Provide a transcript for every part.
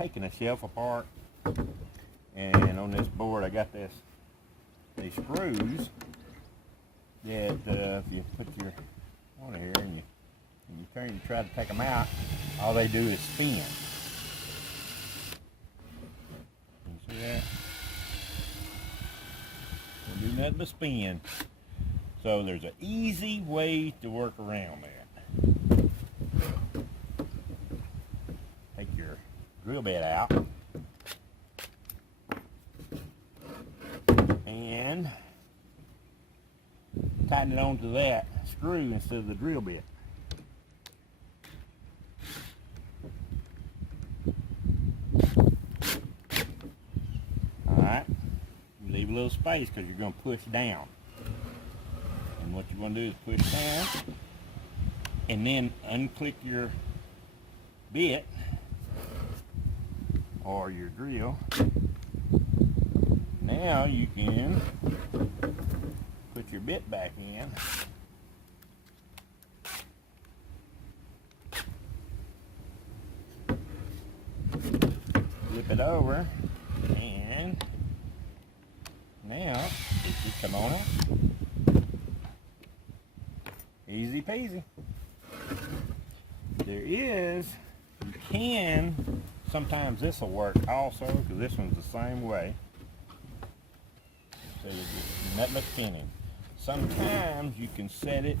taking a shelf apart, and on this board I got these screws that if you put your on here and you turn and try to take them out, all they do is spin. You see that? They do nothing but spin. So there's an easy way to work around that. Take your drill bit out and tighten it onto that screw instead of the drill bit. Alright, leave a little space because you're going to push down. And what you want to do is push down and then unclick your bit or your drill. Now you can put your bit back in. Flip it over, and now it should come on out. Easy peasy. You can, sometimes this will work also, because this one's the same way. So there's nothing but spinning. Sometimes you can set it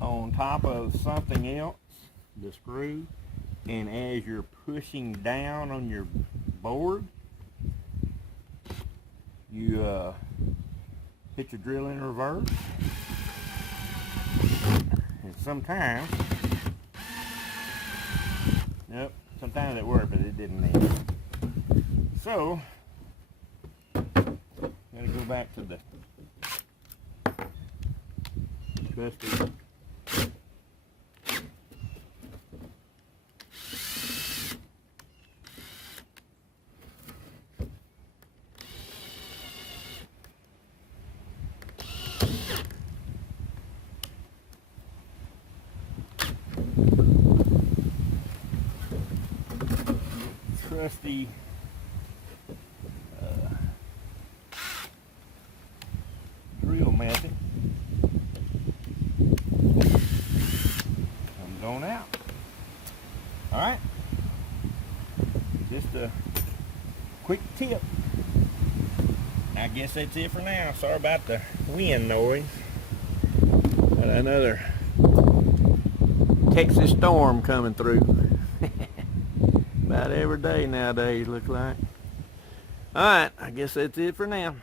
on top of something else, the screw, and as you're pushing down on your board, you hit your drill in reverse. And sometimes it worked, but it didn't need it. So I'm going to go back to the trusty drill method. I'm going out. Alright, just a quick tip. I guess that's it for now. Sorry about the wind noise. Got another Texas storm coming through. About every day nowadays, look like. Alright, I guess that's it for now.